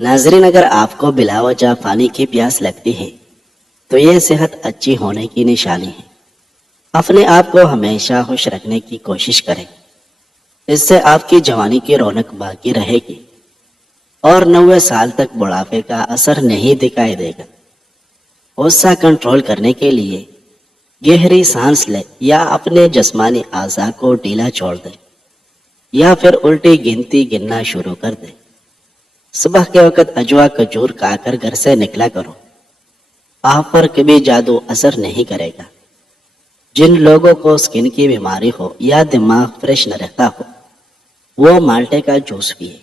ناظرین، اگر آپ کو بلا وجہ پانی کی پیاس لگتی ہے تو یہ صحت اچھی ہونے کی نشانی ہے۔ اپنے آپ کو ہمیشہ خوش رکھنے کی کوشش کریں، اس سے آپ کی جوانی کی رونق باقی رہے گی اور 90 سال تک بڑھاپے کا اثر نہیں دکھائی دے گا۔ غصہ کنٹرول کرنے کے لیے گہری سانس لیں یا اپنے جسمانی اعضاء کو ڈھیلا چھوڑ دیں، یا پھر الٹی گنتی گننا شروع کر دیں۔ صبح کے وقت اجوا کھجور کھا کر گھر سے نکلا کرو، آپ پر کبھی جادو اثر نہیں کرے گا۔ جن لوگوں کو سکن کی بیماری ہو یا دماغ فریش نہ رہتا ہو وہ مالٹے کا جوس پیے۔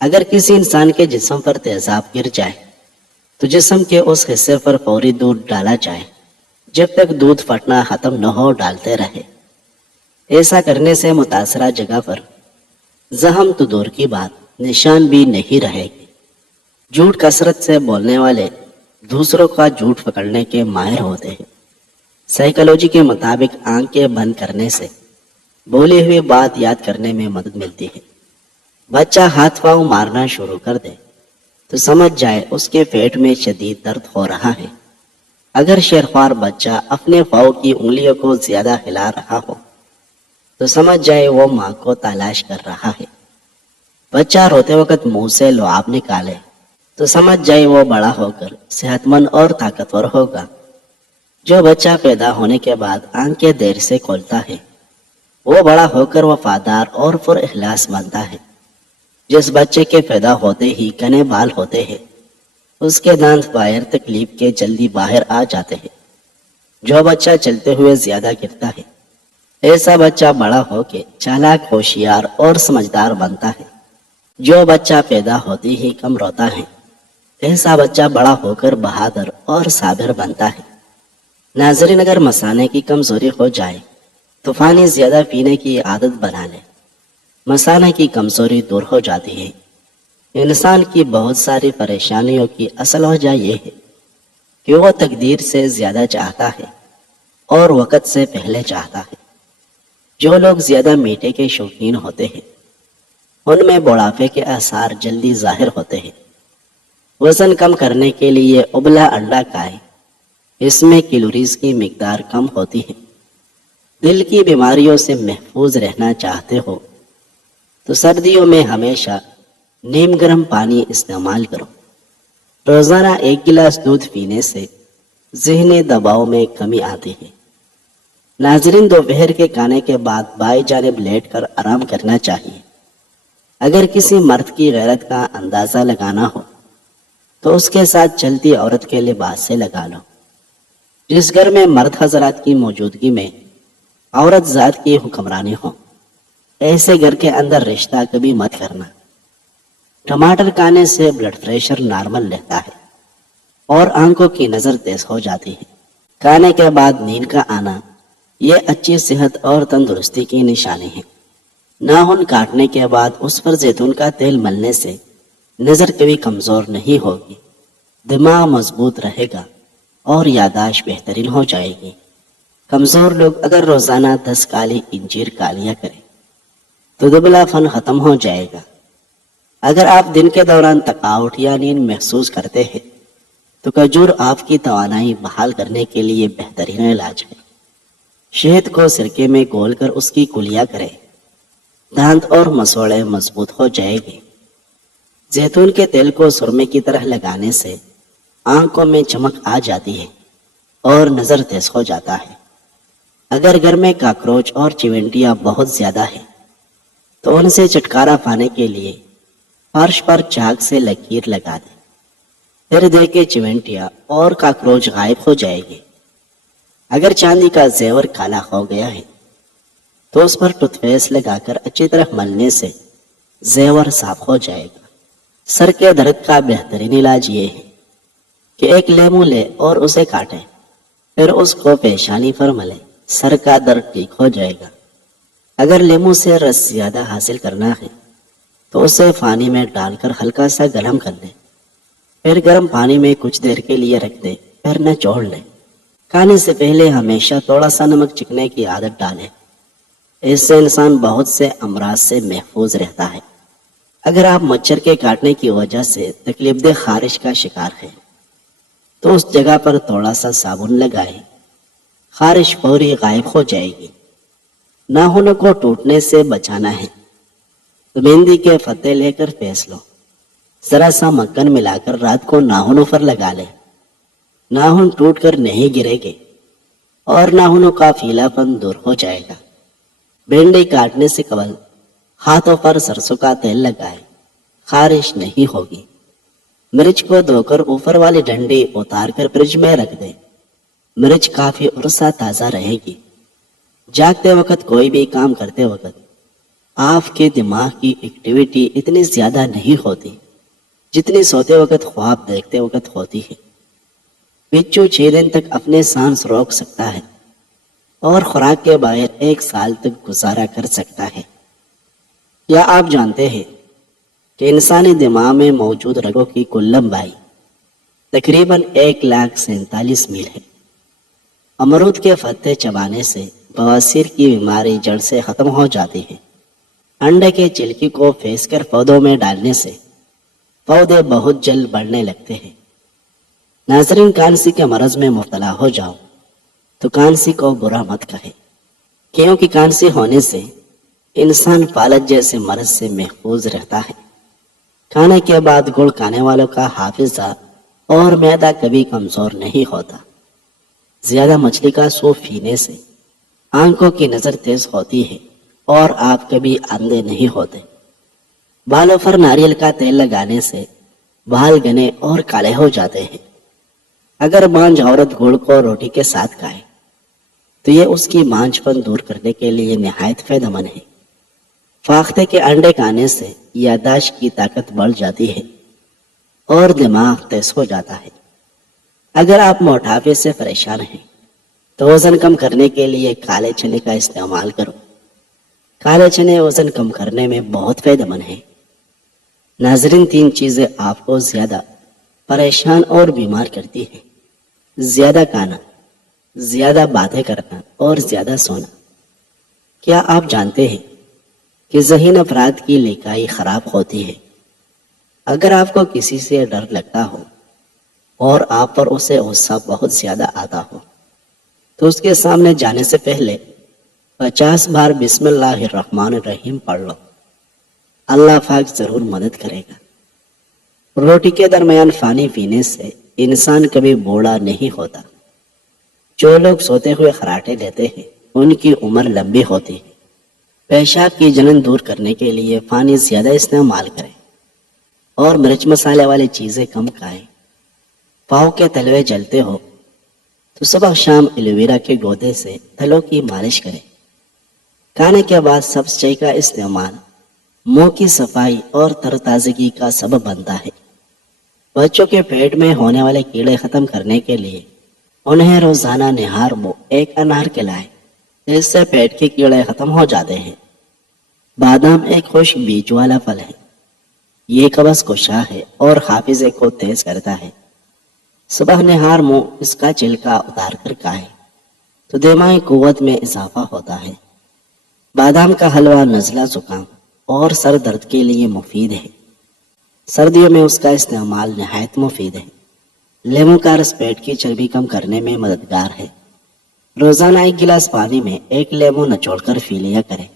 اگر کسی انسان کے جسم پر تیزاب گر جائے تو جسم کے اس حصے پر فوری دودھ ڈالا جائے، جب تک دودھ پھٹنا ختم نہ ہو ڈالتے رہے۔ ایسا کرنے سے متاثرہ جگہ پر زخم تو دور کی بات نشان بھی نہیں رہے گی۔ جھوٹ کثرت سے بولنے والے دوسروں کا جھوٹ پکڑنے کے ماہر ہوتے ہیں۔ سائیکالوجی کے مطابق آنکھیں بند کرنے سے بولی ہوئی بات یاد کرنے میں مدد ملتی ہے۔ بچہ ہاتھ پاؤں مارنا شروع کر دے تو سمجھ جائے اس کے پیٹ میں شدید درد ہو رہا ہے۔ اگر شیرخوار بچہ اپنے پاؤں کی انگلیوں کو زیادہ ہلا رہا ہو تو سمجھ جائے وہ ماں کو تلاش کر رہا ہے۔ بچہ روتے وقت منہ سے لعاب نکالے تو سمجھ جائے وہ بڑا ہو کر صحت مند اور طاقتور ہوگا۔ جو بچہ پیدا ہونے کے بعد آنکھیں دیر سے کھولتا ہے وہ بڑا ہو کر وفادار اور پر اخلاص بنتا ہے۔ جس بچے کے پیدا ہوتے ہی گھنے بال ہوتے ہیں اس کے دانت باہر تکلیف کے جلدی باہر آ جاتے ہیں۔ جو بچہ چلتے ہوئے زیادہ گرتا ہے ایسا بچہ بڑا ہو کے چالاک، ہوشیار اور سمجھدار بنتا ہے۔ جو بچہ پیدا ہوتے ہی کم روتا ہے ایسا بچہ بڑا ہو کر بہادر اور صابر بنتا ہے۔ ناظرین، اگر مثانے کی کمزوری ہو جائے تو پانی زیادہ پینے کی عادت بنا لے۔ مثانے کی کمزوری دور ہو جاتی ہے۔ انسان کی بہت ساری پریشانیوں کی اصل وجہ یہ ہے کہ وہ تقدیر سے زیادہ چاہتا ہے اور وقت سے پہلے چاہتا ہے۔ جو لوگ زیادہ میٹھے کے شوقین ہوتے ہیں ان میں بڑھاپے کے آثار جلدی ظاہر ہوتے ہیں۔ وزن کم کرنے کے لیے ابلا انڈا کھائیں، اس میں کیلوریز کی مقدار کم ہوتی ہے۔ دل کی بیماریوں سے محفوظ رہنا چاہتے ہو تو سردیوں میں ہمیشہ نیم گرم پانی استعمال کرو۔ روزانہ 1 گلاس دودھ پینے سے ذہنی دباؤ میں کمی آتی ہے۔ ناظرین، دوپہر کے کھانے کے بعد بائیں جانب لیٹ کر آرام کرنا چاہیے۔ اگر کسی مرد کی غیرت کا اندازہ لگانا ہو تو اس کے ساتھ چلتی عورت کے لباس سے لگا لو۔ جس گھر میں مرد حضرات کی موجودگی میں عورت ذات کی حکمرانی ہو ایسے گھر کے اندر رشتہ کبھی مت کرنا۔ ٹماٹر کھانے سے بلڈ پریشر نارمل رہتا ہے اور آنکھوں کی نظر تیز ہو جاتی ہے۔ کھانے کے بعد نیند کا آنا یہ اچھی صحت اور تندرستی کی نشانی ہے۔ ناخن کاٹنے کے بعد اس پر زیتون کا تیل ملنے سے نظر کبھی کمزور نہیں ہوگی، دماغ مضبوط رہے گا اور یادداشت بہترین ہو جائے گی۔ کمزور لوگ اگر روزانہ 10 کالی انجیر کھا لیا کریں تو دبلا پن ختم ہو جائے گا۔ اگر آپ دن کے دوران تھکاوٹ یا نیند محسوس کرتے ہیں تو کھجور آپ کی توانائی بحال کرنے کے لیے بہترین علاج ہے۔ شہد کو سرکے میں گھول کر اس کی کلیاں کریں، دانت اور مسوڑے مضبوط ہو جائے گی۔ زیتون کے تیل کو سرمے کی طرح لگانے سے آنکھوں میں چمک آ جاتی ہے اور نظر تیز ہو جاتا ہے۔ اگر گھر میں کاکروچ اور چیونٹیاں بہت زیادہ ہیں تو ان سے چھٹکارا پانے کے لیے فرش پر چاک سے لکیر لگا دیں، پھر دیکھیں چیونٹیاں اور کاکروچ غائب ہو جائے گی۔ اگر چاندی کا زیور کالا ہو گیا ہے تو اس پر ٹوتھ پیسٹ لگا کر اچھی طرح ملنے سے زیور صاف ہو جائے گا۔ سر کے درد کا بہترین علاج یہ ہے کہ ایک لیمو لے اور اسے کاٹیں، پھر اس کو پیشانی پر ملیں، سر کا درد ٹھیک ہو جائے گا۔ اگر لیمو سے رس زیادہ حاصل کرنا ہے تو اسے پانی میں ڈال کر ہلکا سا گرم کر دیں، پھر گرم پانی میں کچھ دیر کے لیے رکھ دیں، پھر نچوڑ لیں۔ کھانے سے پہلے ہمیشہ تھوڑا سا نمک چکھنے کی عادت ڈالیں، اس سے انسان بہت سے امراض سے محفوظ رہتا ہے۔ اگر آپ مچھر کے کاٹنے کی وجہ سے تکلیف دہ خارش کا شکار ہیں تو اس جگہ پر تھوڑا سا صابن لگائیں، خارش فوری غائب ہو جائے گی۔ ناخنوں کو ٹوٹنے سے بچانا ہے تو مہندی کے پتے لے کر پیس لو، ذرا سا مکھن ملا کر رات کو ناخنوں پر لگا لے، ناخن ٹوٹ کر نہیں گرے گے اور ناخنوں کا پیلا پن دور ہو جائے گا۔ بھنڈی کاٹنے سے قبل ہاتھوں پر سرسوں کا تیل لگائے، خارش نہیں ہوگی۔ مرچ کو دھو کر اوپر والی ڈنڈی اتار کر فریج میں رکھ دیں، مرچ کافی عرصہ تازہ رہے گی۔ جاگتے وقت کوئی بھی کام کرتے وقت آپ کے دماغ کی ایکٹیویٹی اتنی زیادہ نہیں ہوتی جتنی سوتے وقت خواب دیکھتے وقت ہوتی ہے۔ بچو 6 دن تک اپنے سانس روک سکتا ہے اور خوراک کے بغیر 1 سال تک گزارا کر سکتا ہے۔ کیا آپ جانتے ہیں کہ انسانی دماغ میں موجود رگوں کی کل لمبائی تقریباً 1,47,000 میل ہے۔ امرود کے پتے چبانے سے بواسیر کی بیماری جڑ سے ختم ہو جاتی ہے۔ انڈے کے چھلکی کو پھینس کر پودوں میں ڈالنے سے پودے بہت جلد بڑھنے لگتے ہیں۔ ناظرین، کانسی کے مرض میں مبتلا ہو جاؤ تو کانسی کو برا مت کہے، کیونکہ کانسی ہونے سے انسان فالج جیسے مرض سے محفوظ رہتا ہے۔ کھانے کے بعد گڑ کھانے والوں کا حافظہ اور معدہ کبھی کمزور نہیں ہوتا۔ زیادہ مچھلی کا سوپ پینے سے آنکھوں کی نظر تیز ہوتی ہے اور آپ کبھی اندھے نہیں ہوتے۔ بالوں پر ناریل کا تیل لگانے سے بال گھنے اور کالے ہو جاتے ہیں۔ اگر بانجھ عورت گڑ کو روٹی کے ساتھ کھائے تو یہ اس کی بانجھ پن دور کرنے کے لیے نہایت فائدہ مند ہے۔ فاختے کے انڈے کھانے سے یادداشت کی طاقت بڑھ جاتی ہے اور دماغ تیز ہو جاتا ہے۔ اگر آپ موٹاپے سے پریشان ہیں تو وزن کم کرنے کے لیے کالے چنے کا استعمال کرو۔ کالے چنے وزن کم کرنے میں بہت فائدہ مند ہیں۔ ناظرین، 3 چیزیں آپ کو زیادہ پریشان اور بیمار کرتی ہیں: زیادہ کھانا، زیادہ باتیں کرنا اور زیادہ سونا۔ کیا آپ جانتے ہیں کہ ذہین افراد کی لکھائی خراب ہوتی ہے؟ اگر آپ کو کسی سے ڈر لگتا ہو اور آپ پر اسے غصہ بہت زیادہ آتا ہو تو اس کے سامنے جانے سے پہلے 50 بار بسم اللہ الرحمن الرحیم پڑھ لو، اللہ پاک ضرور مدد کرے گا۔ روٹی کے درمیان پانی پینے سے انسان کبھی بوڑھا نہیں ہوتا۔ جو لوگ سوتے ہوئے خراٹے لیتے ہیں ان کی عمر لمبی ہوتی ہے۔ پیشاب کی جلن دور کرنے کے لیے پانی زیادہ استعمال کریں اور مرچ مسالے والی چیزیں کم کھائیں۔ پاؤں کے تلوے جلتے ہو تو صبح شام ایلوویرا کے گودے سے تلوں کی مالش کریں۔ کھانے کے بعد سبز چائے کا استعمال منہ کی صفائی اور تر تازگی کا سبب بنتا ہے۔ بچوں کے پیٹ میں ہونے والے کیڑے ختم کرنے کے لیے انہیں روزانہ نہار میں 1 انار کھلائیں، اس سے پیٹ کے کیڑے ختم ہو جاتے ہیں۔ بادام ایک خشک بیج والا پھل ہے۔ یہ قبض کشا ہے اور حافظے کو تیز کرتا ہے۔ صبح نہار میں اس کا چھلکا اتار کر کھائیں تو دماغی قوت میں اضافہ ہوتا ہے۔ بادام کا حلوہ نزلہ زکام اور سر درد کے لیے مفید ہے۔ سردیوں میں اس کا استعمال نہایت مفید ہے۔ لیموں کا رس پیٹ کی چربی کم کرنے میں مددگار ہے۔ روزانہ 1 گلاس پانی میں 1 لیموں نچوڑ کر پی لیا کریں،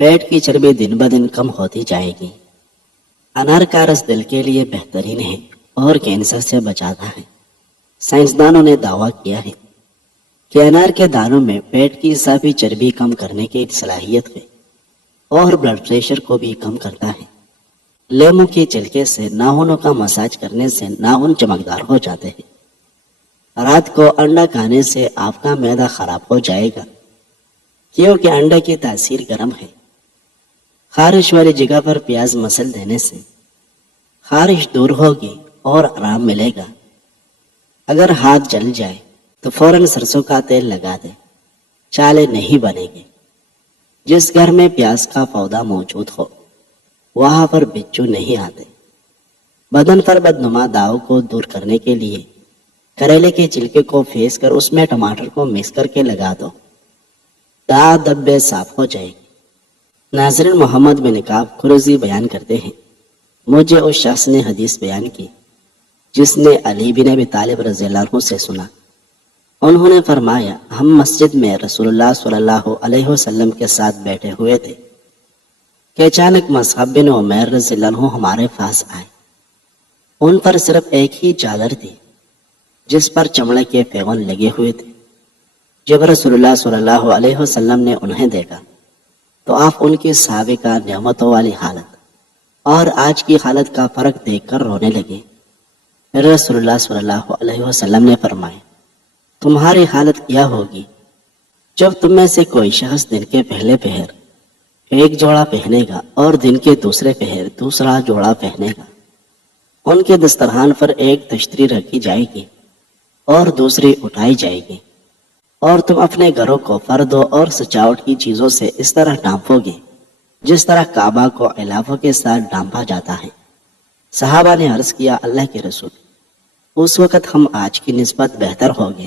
پیٹ کی چربی دن بدن کم ہوتی جائے گی۔ انار کا رس دل کے لیے بہترین ہے اور کینسر سے بچاتا ہے۔ سائنسدانوں نے دعویٰ کیا ہے کہ انار کے دانوں میں پیٹ کی اضافی چربی کم کرنے کی صلاحیت ہے اور بلڈ پریشر کو بھی کم کرتا ہے۔ لیموں کے چھلکے سے ناخنوں کا مساج کرنے سے ناخن چمکدار ہو جاتے ہیں۔ رات کو انڈا کھانے سے آپ کا معدہ خراب ہو جائے گا کیونکہ انڈے کی تاثیر گرم ہے۔ خارش والی جگہ پر پیاز مسل دینے سے خارش دور ہوگی اور آرام ملے گا۔ اگر ہاتھ جل جائے تو فوراً سرسوں کا تیل لگا دیں، چالے نہیں بنے گے۔ جس گھر میں پیاز کا پودا موجود ہو وہاں پر بچھو نہیں آتے۔ بدن پر بدنما داغ کو دور کرنے کے لیے کریلے کے چھلکے کو پھینس کر اس میں ٹماٹر کو مکس کر کے لگا دو، داغ دبے صاف ہو جائے گی۔ ناظرین، محمد بن کعب قریظی بیان کرتے ہیں مجھے اس شخص نے حدیث بیان کی جس نے علی بن ابی طالب رضی اللہ عنہ سے سنا۔ انہوں نے فرمایا، ہم مسجد میں رسول اللہ صلی اللہ علیہ وسلم کے ساتھ بیٹھے ہوئے تھے کہ اچانک مصعب بن عمیر رضی اللہ عنہ ہمارے پاس آئے۔ ان پر صرف ایک ہی چادر تھی جس پر چمڑے کے پیون لگے ہوئے تھے۔ جب رسول اللہ صلی اللہ علیہ وسلم نے انہیں دیکھا تو آپ ان کی سابقہ نعمتوں والی حالت اور آج کی حالت کا فرق دیکھ کر رونے لگے۔ پھر رسول اللہ صلی اللہ علیہ وسلم نے فرمایا، تمہاری حالت کیا ہوگی جب تم میں سے کوئی شخص دن کے پہلے پہر ایک جوڑا پہنے گا اور دن کے دوسرے پہر دوسرا جوڑا پہنے گا۔ ان کے دسترخوان پر ایک تشتری رکھی جائے گی اور دوسری اٹھائی جائے گی، اور تم اپنے گھروں کو پردوں اور سجاوٹ کی چیزوں سے اس طرح ڈھانپو گے جس طرح کعبہ کو علافوں کے ساتھ ڈھانپا جاتا ہے۔ صحابہ نے عرض کیا، اللہ کے رسول، اس وقت ہم آج کی نسبت بہتر ہو گئے،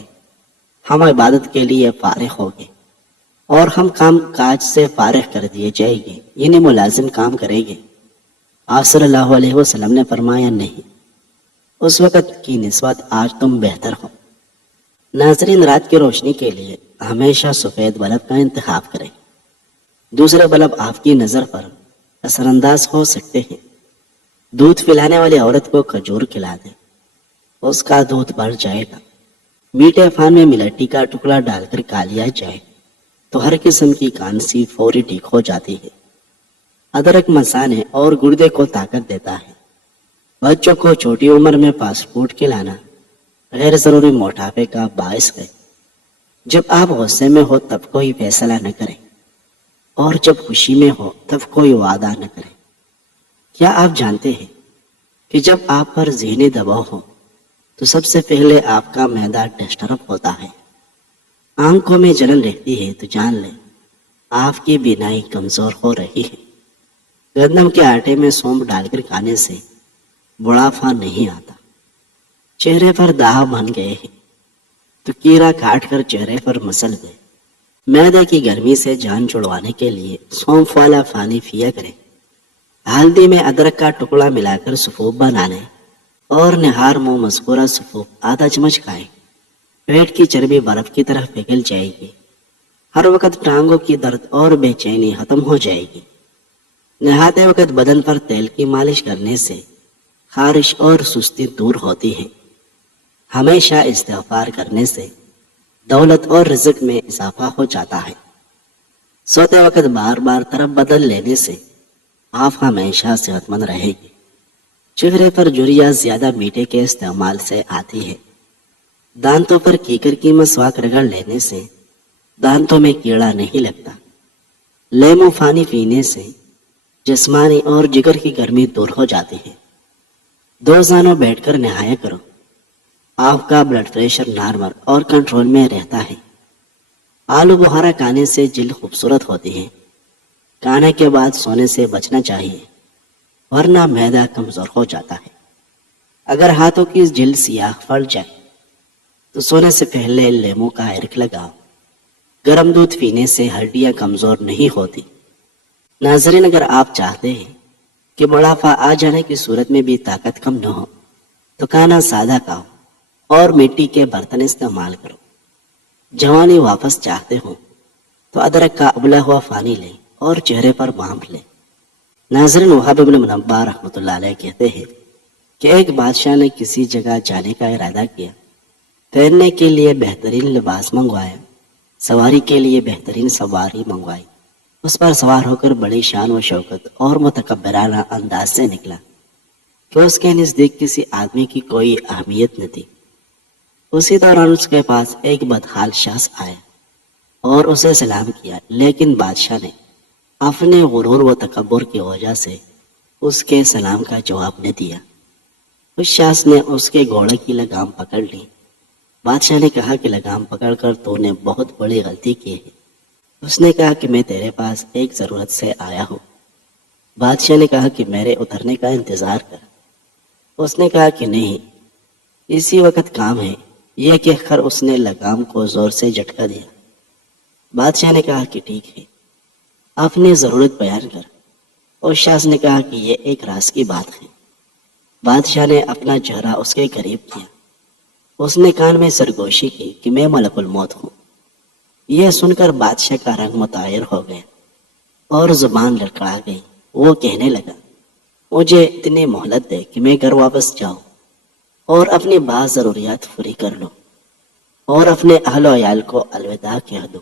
ہم عبادت کے لیے فارغ ہو گئے اور ہم کام کاج سے فارغ کر دیے جائیں گے، یعنی ملازم کام کریں گے۔ آپ صلی اللہ علیہ وسلم نے فرمایا، نہیں، اس وقت کی نسبت آج تم بہتر ہو۔ ناظرین، رات کی روشنی کے لیے ہمیشہ سفید بلب کا انتخاب کریں۔ دوسرے بلب آپ کی نظر پر اثر انداز ہو سکتے ہیں۔ دودھ پلانے والی عورت کو کھجور کھلا دیں، اس کا دودھ بڑھ جائے گا۔ میٹھے پان میں ملٹی کا ٹکڑا ڈال کر کھا لیا جائے تو ہر قسم کی کھانسی فوری ٹھیک ہو جاتی ہے۔ ادرک مثانے اور گردے کو طاقت دیتا ہے۔ بچوں کو چھوٹی عمر میں فاسٹ فوڈ کھلانا غیر ضروری موٹاپے کا باعث ہے۔ جب آپ غصے میں ہو تب کوئی فیصلہ نہ کریں، اور جب خوشی میں ہو تب کوئی وعدہ نہ کریں۔ کیا آپ جانتے ہیں کہ جب آپ پر ذہنی دباؤ ہو تو سب سے پہلے آپ کا معدہ ڈسٹرب ہوتا ہے؟ آنکھوں میں جلن رہتی ہے تو جان لیں آپ کی بینائی کمزور ہو رہی ہے۔ گندم کے آٹے میں سونف ڈال کر کھانے سے بڑھاپا نہیں آتا۔ چہرے پر داغ بن گئے ہیں تو کیڑا کاٹ کر چہرے پر مسل دے۔ معدے کی گرمی سے جان چھڑوانے کے لیے سونف والا پانی پیا کریں۔ ہلدی میں ادرک کا ٹکڑا ملا کر سفوف بنا لیں اور نہار منہ مذکورہ سفوف آدھا چمچ کھائیں۔ پیٹ کی چربی برف کی طرح پگھل جائے گی۔ ہر وقت ٹانگوں کی درد اور بے چینی ختم ہو جائے گی۔ نہاتے وقت بدن پر تیل کی مالش کرنے سے خارش اور سستی دور ہوتی ہے۔ ہمیشہ استغفار کرنے سے دولت اور رزق میں اضافہ ہو جاتا ہے۔ سوتے وقت بار بار طرف بدل لینے سے آپ ہمیشہ صحت مند رہے گی۔ چہرے پر جھریاں زیادہ میٹھے کے استعمال سے آتی ہے۔ دانتوں پر کیکر کی مسواک رگڑ لینے سے دانتوں میں کیڑا نہیں لگتا۔ لیمو پانی پینے سے جسمانی اور جگر کی گرمی دور ہو جاتی ہے۔ روزانہ بیٹھ کر نہایا کرو، آپ کا بلڈ پریشر نارمل اور کنٹرول میں رہتا ہے۔ آلو بخارا کھانے سے جلد خوبصورت ہوتی ہے۔ کھانے کے بعد سونے سے بچنا چاہیے ورنہ معدہ کمزور ہو جاتا ہے۔ اگر ہاتھوں کی جلد سیاہ پڑ جائے تو سونے سے پہلے لیمو کا عرق لگاؤ۔ گرم دودھ پینے سے ہڈیاں کمزور نہیں ہوتی۔ ناظرین، اگر آپ چاہتے ہیں کہ بڑھاپا آ جانے کی صورت میں بھی طاقت کم نہ ہو تو کھانا سادہ کھاؤ اور مٹی کے برتن استعمال کرو۔ جوانی واپس چاہتے ہو تو ادرک کا ابلا ہوا پانی لیں اور چہرے پر بانپ لیں۔ ناظرین، وہاب بن منبہ رحمۃ اللہ علیہ کہتے ہیں کہ ایک بادشاہ نے کسی جگہ جانے کا ارادہ کیا۔ پہننے کے لیے بہترین لباس منگوایا، سواری کے لیے بہترین سواری منگوائی۔ اس پر سوار ہو کر بڑی شان و شوکت اور متکبرانہ انداز سے نکلا کہ اس کے نزدیک کسی آدمی کی کوئی اہمیت نہ تھی۔ اسی دوران اس کے پاس ایک بدحال شخص آیا اور اسے سلام کیا، لیکن بادشاہ نے اپنے غرور و تکبر کی وجہ سے اس کے سلام کا جواب نہ دیا۔ اس شخص نے اس کے گھوڑے کی لگام پکڑ لی۔ بادشاہ نے کہا کہ لگام پکڑ کر تو نے بہت بڑی غلطی کی ہے۔ اس نے کہا کہ میں تیرے پاس ایک ضرورت سے آیا ہوں۔ بادشاہ نے کہا کہ میرے اترنے کا انتظار کر۔ اس نے کہا کہ نہیں، اسی وقت کام ہے۔ یہ کہہ کر اس نے لگام کو زور سے جھٹکا دیا۔ بادشاہ نے کہا کہ ٹھیک ہے، اپنی ضرورت بیان کر۔ اس شخص نے کہا کہ یہ ایک راز کی بات ہے۔ بادشاہ نے اپنا چہرہ اس کے قریب کیا۔ اس نے کان میں سرگوشی کی کہ میں ملک الموت ہوں۔ یہ سن کر بادشاہ کا رنگ متغیر ہو گیا اور زبان لڑکھڑا گئی۔ وہ کہنے لگا، مجھے اتنی مہلت دے کہ میں گھر واپس جاؤں اور اپنی بعض ضروریات پوری کر لوں اور اپنے اہل و عیال کو الوداع کہہ دوں۔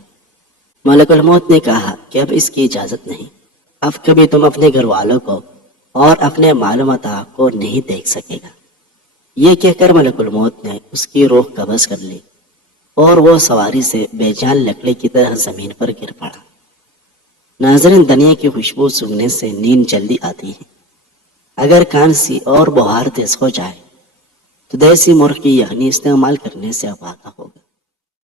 ملک الموت نے کہا کہ اب اس کی اجازت نہیں، اب کبھی تم اپنے گھر والوں کو اور اپنے مال و متاع کو نہیں دیکھ سکے گا۔ یہ کہہ کر ملک الموت نے اس کی روح قبض کر لی اور وہ سواری سے بے جان لکڑی کی طرح زمین پر گر پڑا۔ ناظرین، دنیا کی خوشبو سونگنے سے نیند جلدی آتی ہے۔ اگر کھانسی اور بخار تیز ہو جائے تو دیسی مرغ کی یخنی استعمال کرنے سے افاقہ ہوگا۔